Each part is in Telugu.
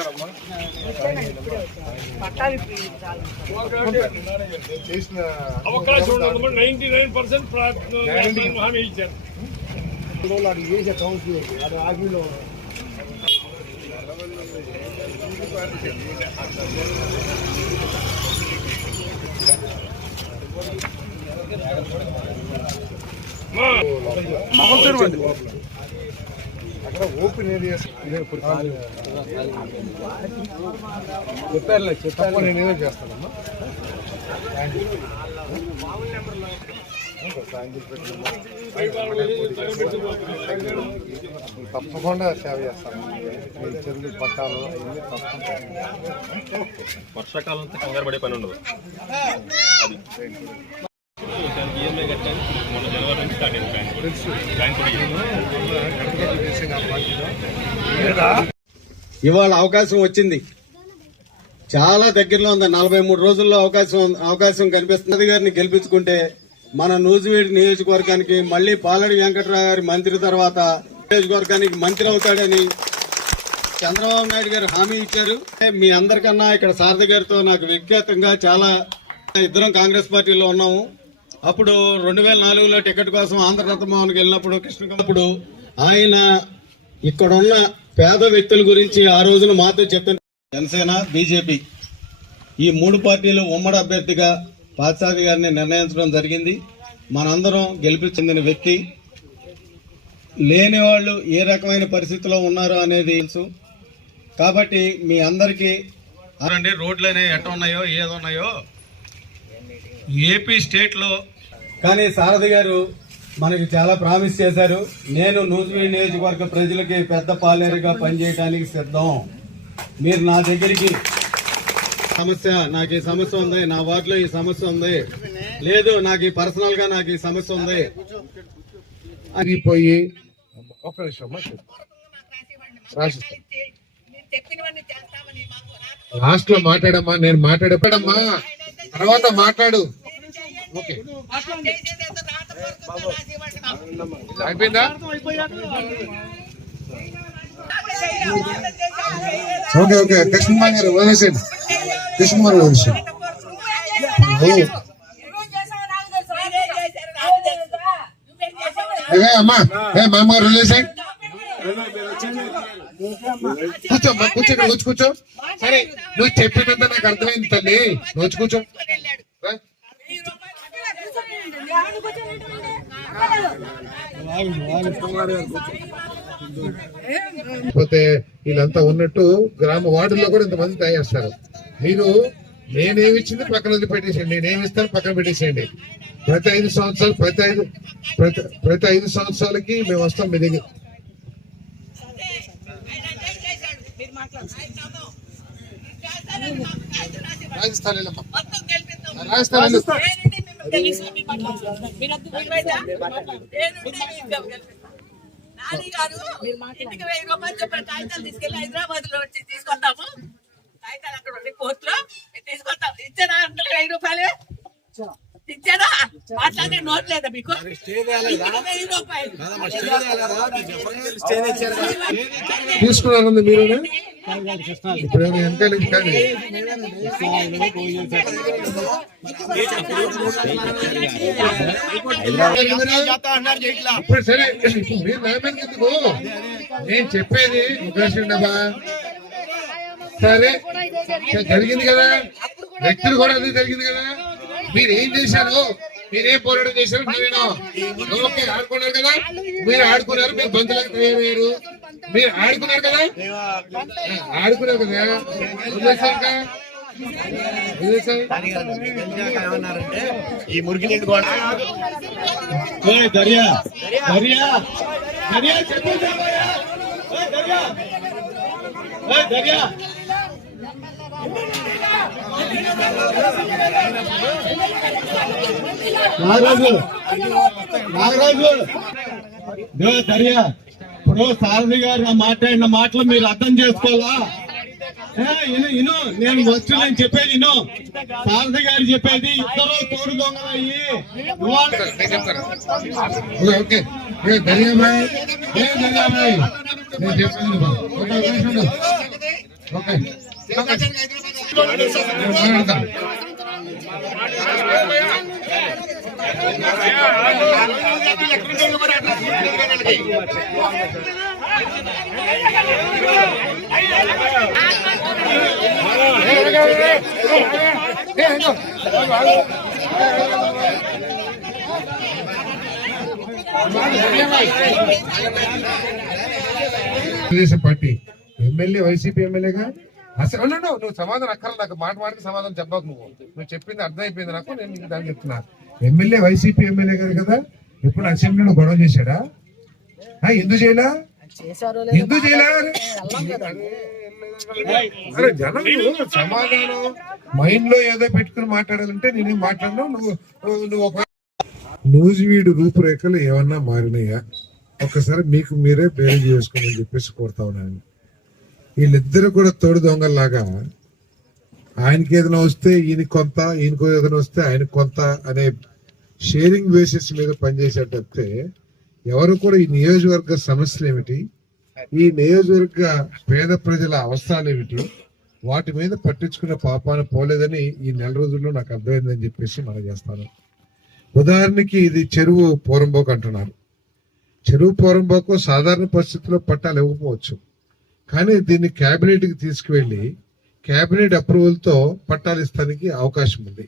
ఎక్కడమ్మా చేసిన అవకాశం ఉండదు నైన్టీ నైన్ పర్సెంట్ హామీ ఇచ్చారు అది అక్కడ ఓపెన్ ఏరియాస్ చెప్పారులే చెప్పారు. నేను ఏదో చేస్తానమ్మా తప్పకుండా సేవ చేస్తాను. మీ చెరువులు పట్టాలు అవన్నీ తప్పకుండా. వర్షాకాలం అంతా కంగారు పడే పని ఉండదు. కట్టాలి. మొన్న జనవరి నుంచి స్టార్ట్ అయింది బ్యాంక్ బ్యాంక్ ఇవాళ అవకాశం వచ్చింది. చాలా దగ్గరలో ఉంది. నలభై మూడు రోజుల్లో అవకాశం అవకాశం కనిపిస్తున్నది గారిని గెలిపించుకుంటే మన నూజివీడి నియోజకవర్గానికి మళ్ళీ పాలడి వెంకట్రావు గారి మంత్రి తర్వాత నియోజకవర్గానికి మంత్రి అవుతాడని చంద్రబాబు నాయుడు గారు హామీ ఇచ్చారు. మీ అందరికన్నా ఇక్కడ శారద గారితో నాకు వ్యక్తిగతంగా చాలా ఇద్దరం కాంగ్రెస్ పార్టీలో ఉన్నాము. అప్పుడు రెండు వేల నాలుగులో టికెట్ కోసం ఆంధ్ర భవన్కి వెళ్ళినప్పుడు కృష్ణకప్పుడు ఆయన ఇక్కడున్న పేద వ్యక్తుల గురించి ఆ రోజున మాతో చెప్తున్న జనసేన బీజేపీ ఈ మూడు పార్టీలు ఉమ్మడి అభ్యర్థిగా పాత్సాది గారిని నిర్ణయించడం జరిగింది. మనందరం గెలిపి చెందిన వ్యక్తి. లేని వాళ్ళు ఏ రకమైన పరిస్థితిలో ఉన్నారు అనేది తెలుసు. కాబట్టి మీ అందరికీ అంటే రోడ్లు అనేవి ఎట్ట ఉన్నాయో ఏది ఉన్నాయో. ఏపీ స్టేట్లో కానీ సారథి గారు మనకి చాలా ప్రామిస్ చేశారు. నేను నూజివీడ్ నియోజకవర్గ ప్రజలకి పెద్ద పాలేరుగా పనిచేయడానికి సిద్ధం. మీరు నా దగ్గరికి సమస్య నాకు ఈ సమస్య ఉంది నా వార్డులో ఈ సమస్య ఉంది. లేదు నాకు ఈ పర్సనల్గా నాకు ఈ సమస్య ఉంది. ఆగిపోయి ఒక్క నిమిషం అమ్మా రాసిస్తా చెప్పినవన్నీ చేస్తామని మాకు లాస్ట్లో మాట్లాడమ్మా నేను మాట్లాడమ్మా. తర్వాత మాట్లాడు. అయిపోయిందా? Okay okay. గారు వదిలేసేయండి. కృష్ణకుమార్ గారు వదిలేసేయండి. చేసావో నాకు ఏ అమ్మా ఏ మామగారు వదిలేసేయండి కూర్చోమ్మా కూర్చో కూర్చో. సరే. నువ్వు చెప్పినంత నాకు అర్థమైంది తల్లి. నువ్వు వచ్చి కూర్చో తెలుసు. వెళ్ళాడు. రా. వెయ్యి రూపాయలు లేకపోతే వీళ్ళంతా ఉన్నట్టు గ్రామ వార్డుల్లో కూడా ఇంతమంది తయారు మీరు నేనేమి ఇచ్చింది పక్కన పెట్టేసేయండి నేనేమి ఇస్తాను పక్కన పెట్టేసేయండి ప్రతి ఐదు సంవత్సరాలు ప్రతి ఐదు ప్రతి ప్రతి ఐదు సంవత్సరాలకి మేము వస్తాం మీ దగ్గర. రాజస్థాన్. రాజస్థాన్ వెళ్ళు. నాని గారు ఇంటికి వెయ్యి రూపాయలు చెప్పిన కాగితాలు తీసుకెళ్ళి హైదరాబాద్లో వచ్చి తీసుకొస్తాము కాగితాలు అక్కడ ఉండి కోర్టులో తీసుకొస్తాం ఇచ్చారా అంటే వెయ్యి రూపాయలు మాట్లాడే నోట్ లేదా మీకు? తీసుకున్నారండి మీరు? ఇప్పుడు ఏమైనా వెనకాల కానీ ఇప్పుడు సరే మీరు ఎందుకు? నేను చెప్పేది ఉండమ్మా. సరే జరిగింది కదా. వ్యక్తులు కూడా అదే జరిగింది కదా. మీరు ఏం చేశారు? మీరేం పోరాటం చేశారు? ఓకే ఆడుకున్నారు కదా? మీరు ఆడుకున్నారు మీరు బంధువులకు తయారయ్యారు. మీరు ఆడుకున్నారు కదా? ఆడుకున్నారు కదా? ఈ మురికి నీళ్ళు కూడా దర్యా. దర్యా. దర్యా. చెప్పు దర్యా. దర్యా. నాగరాజు నాగరాజు ఇదిగో దర్యా ఇప్పుడు సారథి గారు మాట్లాడిన మాటలు మీరు అర్థం చేసుకోవాలా ఇను ఇను నేను వచ్చు నేను చెప్పేది ఇను సారథి గారు చెప్పేది ఇద్దరు తోడు దొంగలయ్యి ఓకే, ఓకే ఏ నేను చెప్తాను ఒక నిమిషం okay Telugu Desam party MLA YCP ఎమ్మెల్యేగా అసలు no, నువ్వు సమాధానం అక్కర్లేదు. నాకు మాట మాటకి సమాధానం చెప్పకు నువ్వు. నువ్వు చెప్పింది అర్థమైపోయింది నాకు నేను నీకు దాన్ని చెప్తున్నా. ఎమ్మెల్యే వైసీపీ ఎమ్మెల్యే కదా కదా ఎప్పుడు అసెంబ్లీలో గొడవ చేశాడా? ఎందుకు చేయలా? ఎందుకు చేయలా? అరే జనం నువ్వు సమాధానం మైండ్లో ఏదో పెట్టుకుని మాట్లాడాలంటే నేనేం మాట్లాడను? నువ్వు నువ్వు- నువ్వు ఒక నూజివీడు రూపురేఖలు ఏమన్నా మారినాయా? ఒకసారి మీకు మీరే బేరీ చేసుకోమని చెప్పేసి కోరుతా ఉన్నాను. వీళ్ళిద్దరు కూడా తోడు దొంగల్లాగా ఆయనకి ఏదైనా వస్తే ఈయన కొంత ఈయనకు ఏదైనా వస్తే ఆయన కొంత అనే షేరింగ్ బేసిస్ మీద పనిచేశారు ఎవరు కూడా ఈ నియోజకవర్గ సమస్యలు ఏమిటి? ఈ నియోజకవర్గ పేద ప్రజల అవసరాలు ఏమిటి? వాటి మీద పట్టించుకునే పాపాన పోలేదని ఈ నెల రోజుల్లో నాకు అర్థమైందని చెప్పేసి మనం చేస్తాను. ఉదాహరణకి ఇది చెరువు పోరంబోకు అంటున్నారు. చెరువు పోరంబోకు సాధారణ పరిస్థితుల్లో పట్టాలు ఇవ్వకపోవచ్చు. కానీ దీన్ని క్యాబినెట్కి కి క్యాబినెట్ కేబినెట్ అప్రూవల్తో పట్టాలు ఇస్తానికి అవకాశం ఉంది.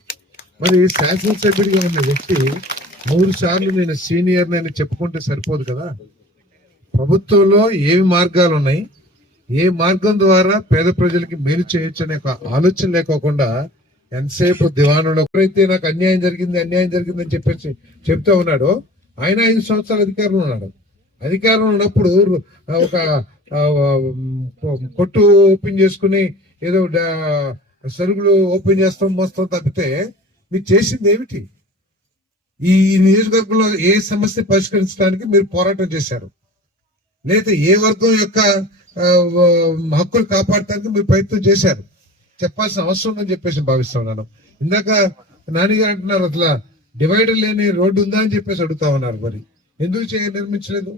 మరి శాసనసభ్యుడిగా ఉన్న వ్యక్తి మూడు సార్లు నేను సీనియర్ నేను చెప్పుకుంటే సరిపోదు కదా? ప్రభుత్వంలో ఏమి మార్గాలు ఉన్నాయి? ఏ మార్గం ద్వారా పేద ప్రజలకి మేలు చేయొచ్చు అనే ఒక ఆలోచన లేకోకుండా ఎంతసేపు దివాణంలో ఎవరైతే నాకు అన్యాయం జరిగింది అన్యాయం జరిగింది అని చెప్పేసి చెప్తా ఉన్నాడో ఆయన ఐదు సంవత్సరాలు అధికారంలో ఉన్నాడు. అధికారంలో ఉన్నప్పుడు ఒక కొట్టు ఓపెన్ చేసుకుని ఏదో సరుకులు ఓపెన్ చేస్తాం మోస్తాం తప్పితే మీరు చేసింది ఏమిటి? ఈ నియోజకవర్గంలో ఏ సమస్య పరిష్కరించడానికి మీరు పోరాటం చేశారు? లేదా ఏ వర్గం యొక్క హక్కులు కాపాడటానికి మీరు ప్రయత్నం చేశారు? చెప్పాల్సిన అవసరం ఉందని చెప్పేసి భావిస్తా ఉన్నాను. ఇందాక నానిగారు అంటున్నారు అట్లా డివైడర్ లేని రోడ్డు ఉందా అని చెప్పేసి అడుగుతా ఉన్నారు మరి. ఎందుకు చేయ నిర్మించలేదు?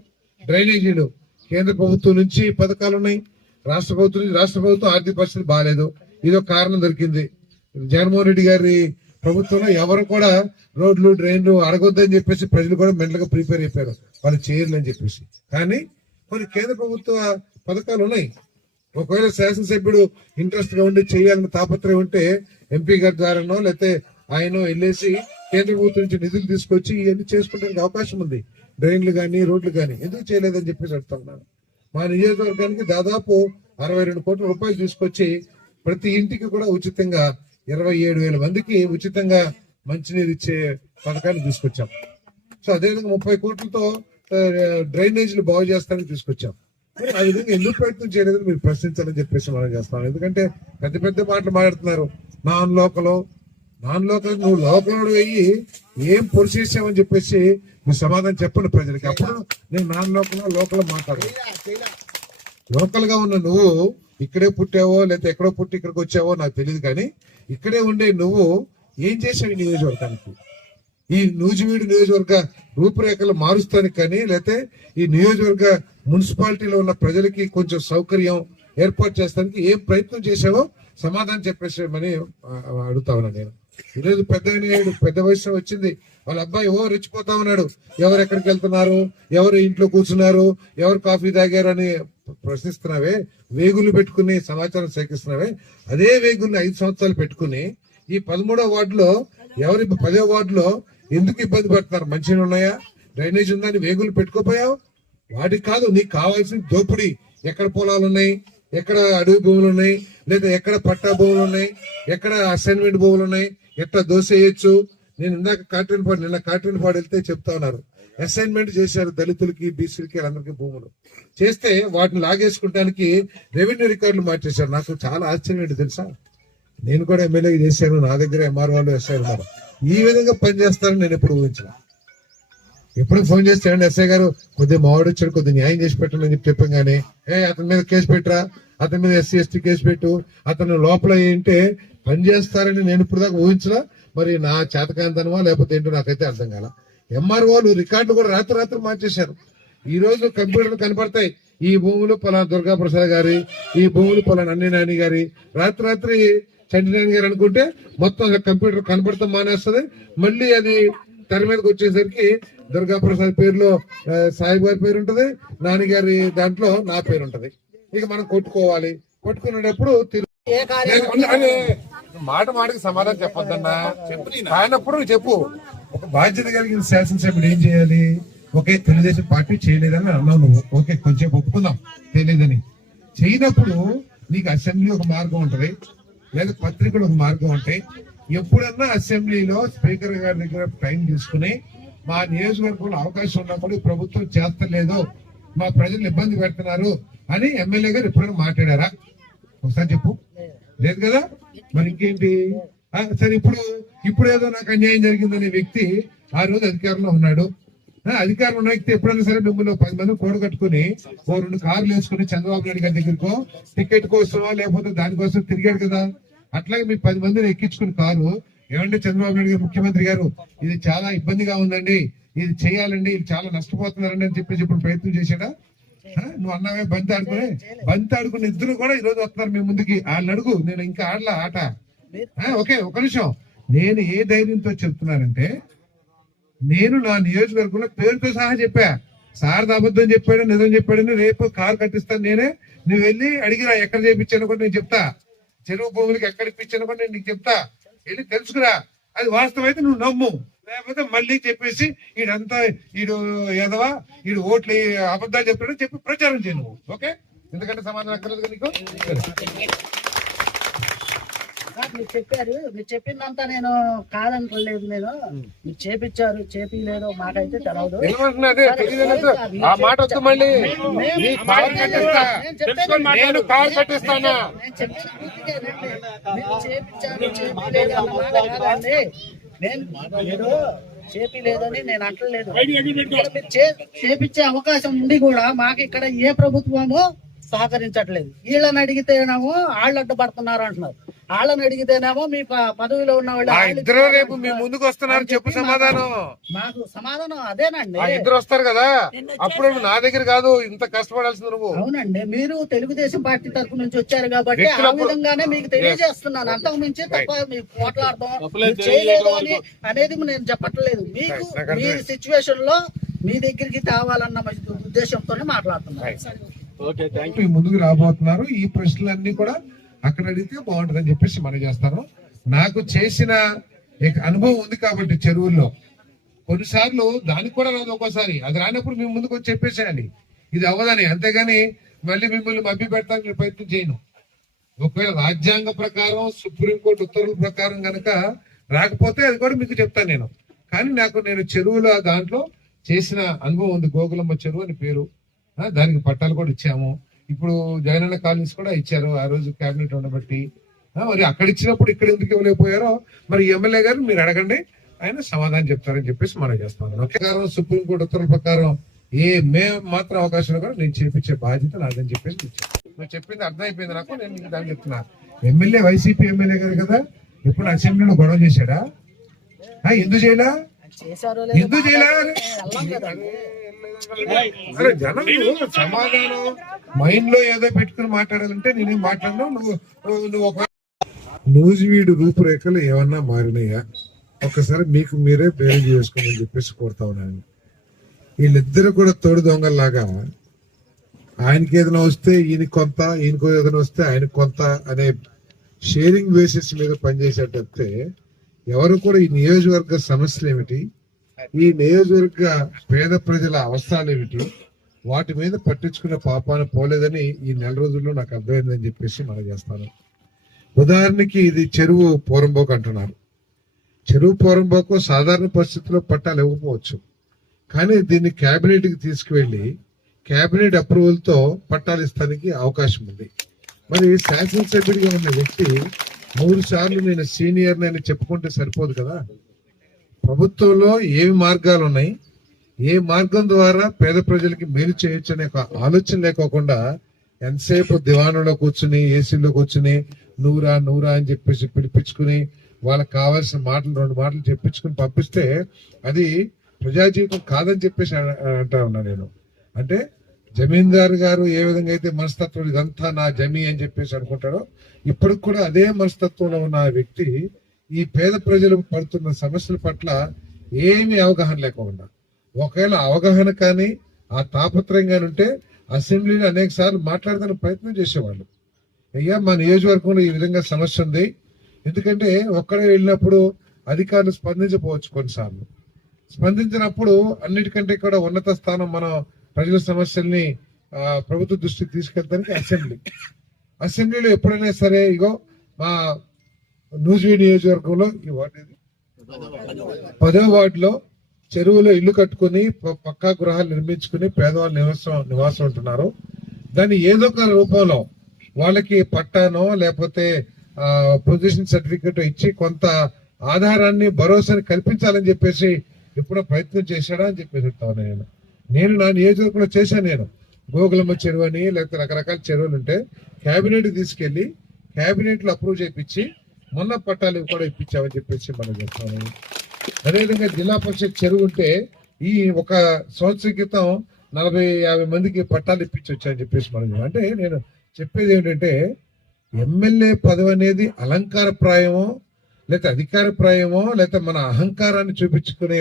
డ్రైనేజీలు. కేంద్ర ప్రభుత్వం నుంచి పథకాలు ఉన్నాయి. రాష్ట్ర ప్రభుత్వం నుంచి రాష్ట్ర ప్రభుత్వం ఆర్థిక పరిస్థితి బాగాలేదు ఇది ఒక కారణం దొరికింది. జగన్మోహన్ రెడ్డి గారి ప్రభుత్వంలో ఎవరు కూడా రోడ్లు డ్రైన్లు అడగొద్దని చెప్పేసి ప్రజలు కూడా మెంటల్గా ప్రిపేర్ అయిపోయారు. వాళ్ళు చేయరు అని చెప్పేసి. కానీ కొన్ని కేంద్ర ప్రభుత్వ పథకాలు ఉన్నాయి. ఒకవేళ శాసనసభ్యుడు ఇంట్రెస్ట్గా ఉండి చేయాలని తాపత్రయం ఉంటే ఎంపీ గారి ద్వారానో లేకపోతే ఆయన వెళ్ళేసి కేంద్ర ప్రభుత్వం నుంచి నిధులు తీసుకొచ్చి ఇవన్నీ చేసుకోవడానికి అవకాశం ఉంది. డ్రైన్లు కానీ రోడ్లు కానీ ఎందుకు చేయలేదని చెప్పేసి అడుగుతున్నాను మా నియోజకవర్గానికి దాదాపు అరవై రెండు కోట్ల రూపాయలు తీసుకొచ్చి ప్రతి ఇంటికి కూడా ఉచితంగా ఇరవై ఏడు వేల మందికి ఉచితంగా మంచినీరు ఇచ్చే పథకాన్ని తీసుకొచ్చాం. సో అదేవిధంగా ముప్పై కోట్లతో డ్రైనేజీలు బాగు చేస్తానని తీసుకొచ్చాం. ఆ విధంగా ఎందుకు ప్రయత్నం చేయలేదని మీరు ప్రశ్నించాలని చెప్పేసి మనం చేస్తాం ఎందుకంటే పెద్ద పెద్ద మాటలు మాట్లాడుతున్నారు. నాన్ లోకలో నాన్ నువ్వు లోపల అయ్యి ఏం పొడిచేసామని చెప్పేసి మీరు సమాధానం చెప్పండి ప్రజలకి. అప్పుడు నేను నాన్ లోకల్ లోకల్ మాట్లాడు లోకల్గా ఉన్న నువ్వు ఇక్కడే పుట్టావో లేకపోతే ఎక్కడో పుట్టి ఇక్కడికి వచ్చావో నాకు తెలియదు కానీ ఇక్కడే ఉండే నువ్వు ఏం చేసావు ఈ నియోజకవర్గానికి? ఈ నూజివీడు నియోజకవర్గ రూపురేఖలు మారుస్తానికి కానీ లేకపోతే ఈ నియోజకవర్గ మున్సిపాలిటీలో ఉన్న ప్రజలకి కొంచెం సౌకర్యం ఏర్పాటు చేస్తానికి ఏం ప్రయత్నం చేశావో సమాధానం చెప్పేసామని ఆ, అడుగుతా నేను. ఈరోజు పెద్ద అయ్యాడు పెద్ద వయసు వచ్చింది. వాళ్ళ అబ్బాయి ఓ రెచ్చిపోతా ఉన్నాడు. ఎవరు ఎక్కడికి వెళ్తున్నారు? ఎవరు ఇంట్లో కూర్చున్నారు? ఎవరు కాఫీ తాగారు అని ప్రశ్నిస్తున్నావే? వేగులు పెట్టుకుని సమాచారం సేకరిస్తున్నావే? అదే వేగుల్ని ఐదు సంవత్సరాలు పెట్టుకుని ఈ పదమూడో వార్డులో ఎవరి పదో వార్డులో ఎందుకు ఇబ్బంది పడుతున్నారు? మంచిగా ఉన్నాయా? డ్రైనేజ్ ఉందని వేగులు పెట్టుకోపోయావు? వాటికి కాదు నీకు కావాల్సిన దోపిడీ. ఎక్కడ పొలాలు ఉన్నాయి? ఎక్కడ అడవి భూములు ఉన్నాయి? లేదా ఎక్కడ పట్టా భూములు ఉన్నాయి? ఎక్కడ అసైన్మెంట్ భూములు ఉన్నాయి? ఎట్లా దోసేయచ్చు నేను ఇందాక కాట్రేనిపాడు నిన్న కాట్రేనిపాడు వెళ్తే చెప్తా ఉన్నారు. అసైన్మెంట్ చేశారు దళితులకి బీసీలకి అందరికీ భూములు. చేస్తే వాటిని లాగేసుకుంటానికి రెవెన్యూ రికార్డులు మార్చేశారు. నాకు చాలా ఆశ్చర్యం ఏంటి తెలుసా? నేను కూడా ఎమ్మెల్యే చేశాను. నా దగ్గర ఎంఆర్ వాళ్ళు ఎస్ఐ ఉన్నారు. ఈ విధంగా పనిచేస్తారని నేను ఎప్పుడు ఊహించాను. ఎప్పుడు ఫోన్ చేస్తే అండి ఎస్ఐ గారు? కొద్దిగా మావాడు వచ్చాడు కొద్దిగా న్యాయం చేసి పెట్టండి అని చెప్పి చెప్పంగానే ఏ అతని మీద కేసు పెట్టరా? అతని మీద ఎస్సీ ఎస్టీ కేసు పెట్టు. అతను లోపల ఏంటే పని చేస్తారని నేను ఇప్పుడు దాకా ఊహించలా. మరి నా చేతకాంతనమా లేకపోతే ఏంటో నాకైతే అర్థం కాల. ఎంఆర్ఓలు రికార్డులు కూడా రాత్రి రాత్రి మార్చేశారు. ఈ రోజు కంప్యూటర్లు కనపడతాయి. ఈ భూములు పలానా దుర్గా ప్రసాద్ గారి ఈ భూములు పలానా అన్ని నాని గారి. రాత్రి రాత్రి చంటి గారు అనుకుంటే మొత్తం కంప్యూటర్ కనపడతాం మానేస్తుంది. మళ్ళీ అది తెర మీదకి వచ్చేసరికి దుర్గా ప్రసాద్ పేరులో సాయి గారి పేరు ఉంటది నాని గారి దాంట్లో నా పేరు ఉంటది. ఇక మనం కొట్టుకోవాలి. కొట్టుకునేటప్పుడు మాట మాటకి సమాధానం చెప్పొద్దన్నా. నువ్వు చెప్పు. ఒక బాధ్యత కలిగిన శాసనసభ్యుడు ఏం చేయాలి? ఓకే తెలుగుదేశం పార్టీ చేయలేదని అన్నావు నువ్వు. ఓకే కొంచెం ఒప్పుకుందాం. తెలియదని. చేయనప్పుడు నీకు అసెంబ్లీ ఒక మార్గం ఉంటది లేదా పత్రికలు ఒక మార్గం ఉంటాయి. ఎప్పుడన్నా అసెంబ్లీలో స్పీకర్ గారి దగ్గర టైం తీసుకుని మా నియోజకవర్గంలో అవకాశం ఉన్నప్పుడు ప్రభుత్వం చేస్తలేదు మా ప్రజలు ఇబ్బంది పెడుతున్నారు అని ఎమ్మెల్యే గారు ఎప్పుడైనా మాట్లాడారా? ఒకసారి చెప్పు. లేదు కదా? మరి ఇంకేంటి? ఆ, సరే ఇప్పుడు ఇప్పుడు ఏదో నాకు అన్యాయం జరిగిందనే వ్యక్తి ఆ రోజు అధికారంలో ఉన్నాడు. ఆ, ఉన్న వ్యక్తి ఎప్పుడైనా సరే మిమ్మల్ని పది మంది కూడ కట్టుకుని ఓ రెండు కార్లు వేసుకుని చంద్రబాబు నాయుడు గారి దగ్గరకో టికెట్ కోసమో లేకపోతే దానికోసం తిరిగాడు కదా? అట్లాగే మీ పది మందిని ఎక్కించుకుని కారు. ఏమంటే చంద్రబాబు నాయుడు గారు ముఖ్యమంత్రి గారు ఇది చాలా ఇబ్బందిగా ఉందండి. ఇది చేయాలండి ఇది చాలా నష్టపోతున్నారండి అని చెప్పేసి ఇప్పుడు ప్రయత్నం చేశాడా? నువ్వు అన్నావే బంతి ఆడుకుని బంతి ఆడుకున్న ఇద్దరు కూడా ఈ రోజు వస్తున్నారు మీ ముందుకి. వాళ్ళని అడుగు నేను ఇంకా ఆడలా ఆట? ఓకే ఒక నిమిషం. నేను ఏ ధైర్యంతో చెప్తున్నానంటే నేను నా నియోజకవర్గంలో పేరుతో సహా చెప్పా. సారద అబద్ధం చెప్పాడు నిజం చెప్పాడని రేపు కారు కట్టిస్తాను నేనే. నువ్వు వెళ్ళి అడిగిరా ఎక్కడ చేయించాను కూడా నేను చెప్తా. చెరువు భూములకి ఎక్కడ ఇప్పించాను కూడా నేను నీకు చెప్తా. వెళ్ళి తెలుసుకురా. అది వాస్తవమైతే నువ్వు నమ్ము. లేకపోతే మళ్ళీ చెప్పేసి ఈడంతా ఈడు ఎదవా ఈడు ఓట్లు అబద్ధాలు చెప్పాడని చెప్పి ప్రచారం చేయను ఓకే? ఎందుకంటే సమాధానం అక్కర్లేదు నీకు? మీరు చెప్పారు. మీరు చెప్పిందంతా నేను కాదనుకోలేదు నేను. మీరు చేపించారు. చేపిలేదు మాకైతే తెలవదు. ఆ మాట వద్దు మళ్ళీ. నీ కారు కట్టిస్తా. నేను నేను కట్టిస్తానా? చేపించారు. చేపిలేదు చేపిలేదని నేను అంటలేదు. చేపించే అవకాశం ఉండి కూడా మాకు ఇక్కడ ఏ ప్రభుత్వము సహకరించట్లేదు. వీళ్ళని అడిగితేనేమో వాళ్ళు అడ్డుపడుతున్నారు అంటున్నారు. వాళ్ళని అడిగితేనేమో మీ ప- పదవిలో ఉన్న వాళ్ళు రేపు మీ ముందుకు వస్తున్నారు చెప్పు సమాధానం. మాకు సమాధానం అదేనండి. ఆ ఇద్దరు వస్తారు కదా. అప్పుడు నా దగ్గర కాదు ఇంత కష్టపడాల్సింది నువ్వు. అవునండి. మీరు తెలుగుదేశం పార్టీ తరపు నుంచి వచ్చారు కాబట్టి ఆ విధంగానే మీకు తెలియజేస్తున్నాను. అంతకు మించి తప్ప మీకు పోట్లాడడం మీరు చేయలేదు అని అనేది నేను చెప్పట్లేదు. మీకు మీ. సిచ్యువేషన్లో మీ దగ్గరికి తేవాలన్న మంచి ఉద్దేశంతోనే మాట్లాడుతున్నాను. మీ ముందుకు రాబోతున్నారు. ఈ ప్రశ్నలన్నీ కూడా అక్కడ అడిగితే బాగుంటుందని చెప్పేసి మనం చేస్తాను. నాకు చేసిన అనుభవం ఉంది కాబట్టి చెరువుల్లో. కొన్నిసార్లు దానికి కూడా రాదు ఒక్కోసారి. అది రానప్పుడు మీ ముందుకు వచ్చి చెప్పేసేయాలి ఇది అవ్వదని. అంతేగాని మళ్ళీ మిమ్మల్ని మభ్య పెడతానికి నేను ప్రయత్నం చేయను. ఒకవేళ రాజ్యాంగ ప్రకారం సుప్రీంకోర్టు ఉత్తర్వుల ప్రకారం గనక రాకపోతే అది కూడా మీకు చెప్తాను నేను. కానీ నాకు నేను చెరువుల దాంట్లో చేసిన అనుభవం ఉంది. గోకులమ్మ చెరువు అని పేరు. దానికి పట్టాలు కూడా ఇచ్చాము. ఇప్పుడు జగనన్న కాలనీస్ కూడా ఇచ్చారు ఆ రోజు కేబినెట్ ఉండబట్టి. మరి అక్కడ ఇచ్చినప్పుడు ఇక్కడ ఎందుకు ఇవ్వలేకపోయారో మరి ఎమ్మెల్యే గారు మీరు అడగండి. ఆయన సమాధానం చెప్తారని చెప్పేసి మనం చేస్తాం. ఓకే ప్రకారం సుప్రీంకోర్టు ఉత్తర్వుల ప్రకారం ఏ మే మాత్రం అవకాశం కూడా నేను చేపించే బాధ్యత నాదని చెప్పేసి నువ్వు చెప్పింది అర్థమైపోయింది నాకు నేను దాన్ని చెప్తున్నా. ఎమ్మెల్యే వైసీపీ ఎమ్మెల్యే గారు కదా ఎప్పుడు అసెంబ్లీలో గొడవ చేశాడా? ఎందుకు చేయలా? ఎందుకు చేయలా? అరే జనం సమాధానం? మైండ్లో ఏదో పెట్టుకుని మాట్లాడాలంటే నేనేం మాట్లాడినా? నువ్వు నువ్వు ఒక నూజివీడు రూపురేఖలు ఏమన్నా మారినాయా? ఒకసారి మీకు మీరే బేరం చేసుకోమని చెప్పేసి కోరుతా ఉన్నాను. వీళ్ళిద్దరు కూడా తోడు దొంగల్లాగా ఆయనకి ఏదైనా వస్తే ఈయన కొంత ఈయనకు ఏదైనా వస్తే ఆయనకు కొంత అనే షేరింగ్ బేసిస్ మీద పనిచేసే తప్పితే ఎవరు కూడా ఈ నియోజకవర్గ సమస్యలు ఏమిటి? ఈ నియోజకవర్గ పేద ప్రజల అవసరాలు ఏమిటి? వాటి మీద పట్టించుకునే పాపాన పోలేదని ఈ నెల రోజుల్లో నాకు అర్థమైందని చెప్పేసి మనం చేస్తాను. ఉదాహరణకి ఇది చెరువు పోరంబోకు అంటున్నారు. చెరువు పోరంబోకు సాధారణ పరిస్థితుల్లో పట్టాలు ఇవ్వకపోవచ్చు. కానీ దీన్ని క్యాబినెట్కి తీసుకువెళ్ళి క్యాబినెట్ కేబినెట్ పట్టాలు ఇస్తానికి అవకాశం ఉంది. మరి శాసనసభ్యుడిగా ఉన్న వ్యక్తి మూడు సార్లు నేను సీనియర్ అని చెప్పుకుంటే సరిపోదు కదా? ప్రభుత్వంలో ఏమి మార్గాలు ఉన్నాయి ఏ మార్గం ద్వారా పేద ప్రజలకి మేలు చేయొచ్చు అనే ఒక ఆలోచన లేకోకుండా ఎంతసేపు దివాణంలో కూర్చుని ఏసీలో కూర్చుని నూరా నూరా అని చెప్పేసి పిలిపించుకుని వాళ్ళకి కావాల్సిన మాటలు రెండు మాటలు చెప్పించుకుని పంపిస్తే అది ప్రజా జీవితం కాదని చెప్పేసి అంటా ఉన్నా నేను. అంటే జమీందారు గారు ఏ విధంగా అయితే మనస్తత్వం ఇదంతా నా జమీ అని చెప్పేసి అనుకుంటారో ఇప్పటికి కూడా అదే మనస్తత్వంలో ఉన్న వ్యక్తి ఈ పేద ప్రజలు పడుతున్న సమస్యల పట్ల ఏమీ అవగాహన లేకుండా ఒకవేళ అవగాహన కానీ ఆ తాపత్రయం కానీ ఉంటే అసెంబ్లీలో అనేక సార్లు మాట్లాడడానికి ప్రయత్నం చేసేవాళ్ళు. అయ్యా మా నియోజకవర్గంలో ఈ విధంగా సమస్య ఉంది. ఎందుకంటే ఒక్కడే వెళ్ళినప్పుడు అధికారులు స్పందించకపోవచ్చు కొన్నిసార్లు. స్పందించినప్పుడు అన్నిటికంటే కూడా ఉన్నత స్థానం మనం ప్రజల సమస్యల్ని ప్రభుత్వ దృష్టికి తీసుకెళ్తానికి అసెంబ్లీ. అసెంబ్లీలో ఎప్పుడైనా సరే ఇగో మా నూజివీ నియోజకవర్గంలో ఈ వార్డు ఇది. పదో వార్డులో చెరువులో ఇల్లు కట్టుకుని పక్కా గృహాలు నిర్మించుకుని పేదవాళ్ళు నివాసం నివాసం ఉంటున్నారు. దాన్ని ఏదో ఒక రూపంలో వాళ్ళకి పట్టానో లేకపోతే పొజిషన్ సర్టిఫికెట్ ఇచ్చి కొంత ఆధారాన్ని భరోసాని కల్పించాలని చెప్పేసి ఎప్పుడో ప్రయత్నం చేశాడా అని చెప్పేసి చెప్తాను నేను. నేను నా నియోజకవర్గంలో చేశాను నేను. గోగులమ్మ చెరువు అని లేకపోతే రకరకాల చెరువులు ఉంటే క్యాబినెట్ తీసుకెళ్ళి క్యాబినెట్లో అప్రూవ్ చేయించి మొన్న పట్టాలు కూడా ఇప్పించామని చెప్పేసి మనం చెప్తాము. అదేవిధంగా జిల్లా పరిషత్ చెరువు ఉంటే ఈ ఒక సంవత్సరం క్రితం నలభై యాభై మందికి పట్టాలు ఇప్పించి అని చెప్పేసి మనం అంటే నేను చెప్పేది ఏంటంటే ఎమ్మెల్యే పదవి అనేది అలంకార ప్రాయమో లేకపోతే అధికార ప్రాయమో లేకపోతే మన అహంకారాన్ని చూపించుకునే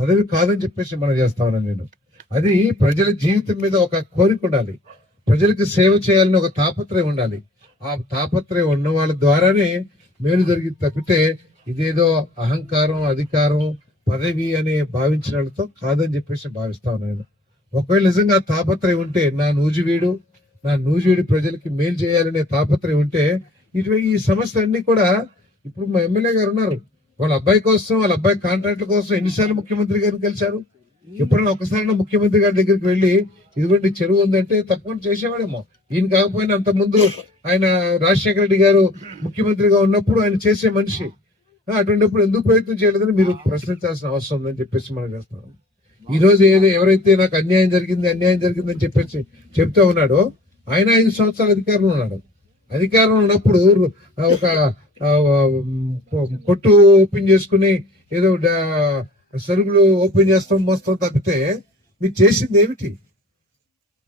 పదవి కాదని చెప్పేసి మనం చేస్తా నేను. అది ప్రజల జీవితం మీద ఒక కోరిక ఉండాలి. ప్రజలకు సేవ చేయాలని ఒక తాపత్రయం ఉండాలి. ఆ తాపత్రయం ఉన్న వాళ్ళ ద్వారానే మేలు జరిగింది తప్పితే ఇదేదో అహంకారం అధికారం పదవి అని భావించిన వాళ్ళతో కాదని చెప్పేసి భావిస్తాను నేను. ఒకవేళ నిజంగా తాపత్రయం ఉంటే నా నూజివీడు నా నూజివీడు ప్రజలకి మేలు చేయాలనే తాపత్రయం ఉంటే ఇటు ఈ సమస్యలన్నీ కూడా ఇప్పుడు మా ఎమ్మెల్యే గారు ఉన్నారు. వాళ్ళ అబ్బాయి కోసం వాళ్ళ అబ్బాయి కాంట్రాక్ట్ల కోసం ఎన్నిసార్లు ముఖ్యమంత్రి గారిని కలిశారు? ఎప్పుడైనా ఒకసారి ముఖ్యమంత్రి గారి దగ్గరికి వెళ్ళి ఇదిగోండి చెరువు ఉందంటే తప్పకుండా చేసేవాడేమో. ఈయన కాకపోయినా అంత ముందు ఆయన రాజశేఖర రెడ్డి గారు ముఖ్యమంత్రిగా ఉన్నప్పుడు ఆయన చేసే మనిషి. అటువంటిప్పుడు ఎందుకు ప్రయత్నం చేయలేదని మీరు ప్రశ్నించాల్సిన అవసరం ఉందని చెప్పేసి మనం చేస్తున్నాం. ఈ రోజు ఏదో ఎవరైతే నాకు అన్యాయం జరిగింది అన్యాయం జరిగిందని చెప్పేసి చెప్తా ఉన్నాడో ఆయన ఐదు సంవత్సరాల అధికారంలో ఉన్నాడు. అధికారంలో ఉన్నప్పుడు ఒక కొట్టు ఓపెన్ చేసుకుని ఏదో సరుకులు ఓపెన్ చేస్తాం మోస్తాం తప్పితే మీరు చేసింది ఏమిటి?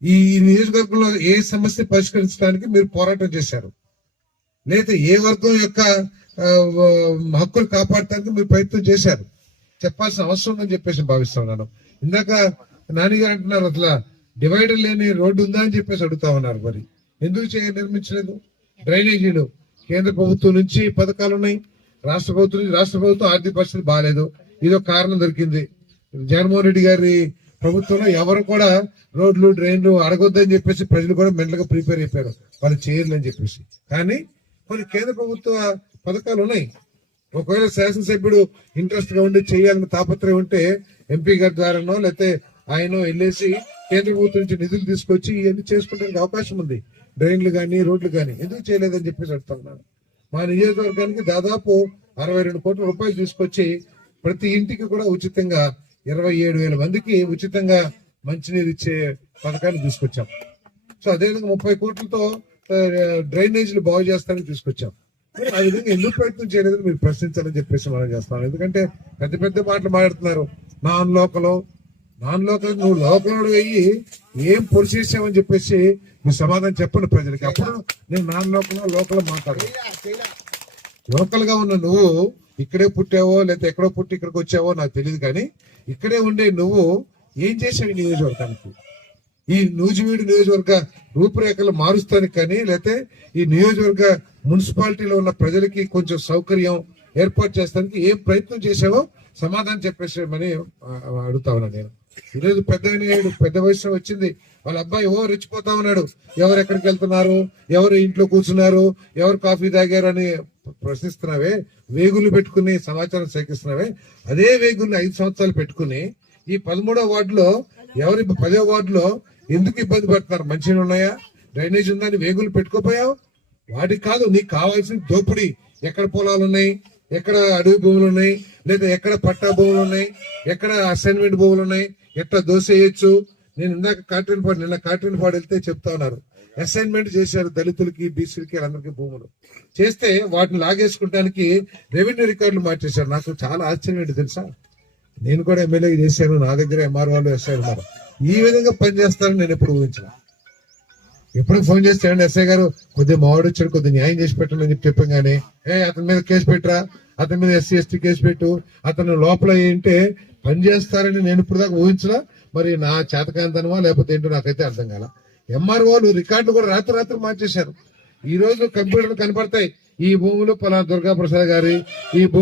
ఈ నియోజకవర్గంలో ఏ సమస్య పరిష్కరించడానికి మీరు పోరాటం చేశారు? లేదా ఏ వర్గం యొక్క హక్కులు కాపాడటానికి మీరు ప్రయత్నం చేశారు? చెప్పాల్సిన అవసరం ఉందని చెప్పేసి భావిస్తున్నాను ఇందాక నానిగారు అంటున్నారు అసలు డివైడర్ లేని రోడ్డు ఉందా అని చెప్పేసి అడుగుతా ఉన్నారు మరి. ఎందుకు చేయ నిర్మించలేదు? డ్రైనేజీలు కేంద్ర ప్రభుత్వం నుంచి పథకాలు ఉన్నాయి రాష్ట్ర ప్రభుత్వం నుంచి రాష్ట్ర ప్రభుత్వం ఆర్థిక పరిస్థితి బాగాలేదు. ఇదో కారణం దొరికింది. జగన్మోహన్ రెడ్డి గారి ప్రభుత్వంలో ఎవరు కూడా రోడ్లు డ్రైన్లు అడగొద్దని చెప్పేసి ప్రజలు కూడా మెంటల్గా ప్రిపేర్ అయిపోయారు. వాళ్ళు చేయలేని చెప్పేసి. కానీ కొన్ని కేంద్ర ప్రభుత్వ పథకాలు ఉన్నాయి. ఒకవేళ శాసనసభ్యుడు ఇంట్రెస్ట్గా ఉండి చేయాలని తాపత్రయం ఉంటే ఎంపీ గారి ద్వారానో లేకపోతే ఆయన వెళ్ళేసి కేంద్ర ప్రభుత్వం నుంచి నిధులు తీసుకొచ్చి ఇవన్నీ చేసుకోవడానికి అవకాశం ఉంది. డ్రైన్లు కానీ రోడ్లు కానీ ఎందుకు చేయలేదని చెప్పేసి అడుగుతా ఉన్నాను మా నియోజకవర్గానికి దాదాపు అరవై రెండు కోట్ల రూపాయలు తీసుకొచ్చి ప్రతి ఇంటికి కూడా ఉచితంగా ఇరవై ఏడు వేల మందికి ఉచితంగా మంచినీరు ఇచ్చే పథకాన్ని తీసుకొచ్చాం. సో అదేవిధంగా ముప్పై కోట్లతో డ్రైనేజీలు బాగు చేస్తారని తీసుకొచ్చాం. ఆ విధంగా ఎందుకు ప్రయత్నం చేయలేదని మీరు ప్రశ్నించాలని చెప్పేసి మనం చేస్తాం ఎందుకంటే పెద్ద పెద్ద మాటలు మాట్లాడుతున్నారు. నాన్ లోకలో నాన్ లోకల్ నువ్వు లోకల్ అయ్యి ఏం పొడి చేసావని చెప్పేసి మీరు సమాధానం చెప్పండి ప్రజలకి. అప్పుడు నేను నాన్ లోకల్ లోకల్ మాట్లాడు లోకల్గా ఉన్న నువ్వు ఇక్కడే పుట్టావో లేకపోతే ఎక్కడో పుట్టి ఇక్కడికి వచ్చావో నాకు తెలియదు కానీ ఇక్కడే ఉండే నువ్వు ఏం చేసావు ఈ నియోజకవర్గానికి? ఈ నూజివీడు నియోజకవర్గ రూపురేఖలు మారుస్తానికి కానీ లేకపోతే ఈ నియోజకవర్గ మున్సిపాలిటీలో ఉన్న ప్రజలకి కొంచెం సౌకర్యం ఏర్పాటు చేస్తానికి ఏం ప్రయత్నం చేసావో సమాధానం చెప్పేసేమని అడుగుతా ఉన్నా నేను. ఈరోజు పెద్ద పెద్ద వయసు వచ్చింది. వాళ్ళ అబ్బాయి ఓ రెచ్చిపోతా ఉన్నాడు. ఎవరు ఎక్కడికి వెళ్తున్నారు? ఎవరు ఇంట్లో కూర్చున్నారు? ఎవరు కాఫీ తాగారు అని ప్రశ్నిస్తున్నావే వేగులు పెట్టుకుని సమాచారం సేకరిస్తున్నావే అదే వేగుల్ని ఐదు సంవత్సరాలు పెట్టుకుని ఈ పదమూడో వార్డులో ఎవరి పదో వార్డులో ఎందుకు ఇబ్బంది పడుతున్నారు? మంచిగా ఉన్నాయా? డ్రైనేజ్ ఉందని వేగులు పెట్టుకోపోయావు? వాటికి కాదు నీకు కావాల్సిన దోపిడీ. ఎక్కడ పొలాలు ఉన్నాయి? ఎక్కడ అడవి భూములు ఉన్నాయి? లేదా ఎక్కడ పట్టా భూములు ఉన్నాయి? ఎక్కడ అసైన్మెంట్ భూములు ఉన్నాయి? ఎట్లా దోసేయచ్చు? నేను ఇందాక కాట్రినపాడు నిన్న కాట్రినపాడు వెళ్తే చెప్తా ఉన్నారు. అసైన్మెంట్ చేశారు దళితులకి బీసీలకి అందరికీ భూములు. చేస్తే వాటిని లాగేసుకోవడానికి రెవెన్యూ రికార్డులు మార్చేశారు. నాకు చాలా ఆశ్చర్యం ఏంటి తెలుసా? నేను కూడా ఎమ్మెల్యే చేశాను. నా దగ్గర ఎంఆర్ వాళ్ళు ఎస్ఐ ఉన్నారు. ఈ విధంగా పనిచేస్తారని నేను ఎప్పుడు ఊహించిన ఎప్పుడు ఫోన్ చేస్తానండి ఎస్ఐ గారు? కొద్దిగా మావాడు వచ్చాడు కొద్దిగా న్యాయం చేసి పెట్టండి అని చెప్పి చెప్పాం కానీ ఏ అతని మీద కేసు పెట్టరా? అతని మీద ఎస్సీ ఎస్టీ కేసు పెట్టు. అతను లోపల ఏంటే? పని చేస్తారని నేను ఇప్పుడు దాకా ఊహించలా. మరి నా చేతకాంతనమా లేకపోతే ఏంటో నాకైతే అర్థం కాల. ఎంఆర్ఓలు రికార్డులు కూడా రాత్రి రాత్రి మార్చేశారు. ఈ రోజు కంప్యూటర్లు కనపడతాయి. ఈ భూములు పలానా దుర్గా ప్రసాద్ గారి ఈ భూమి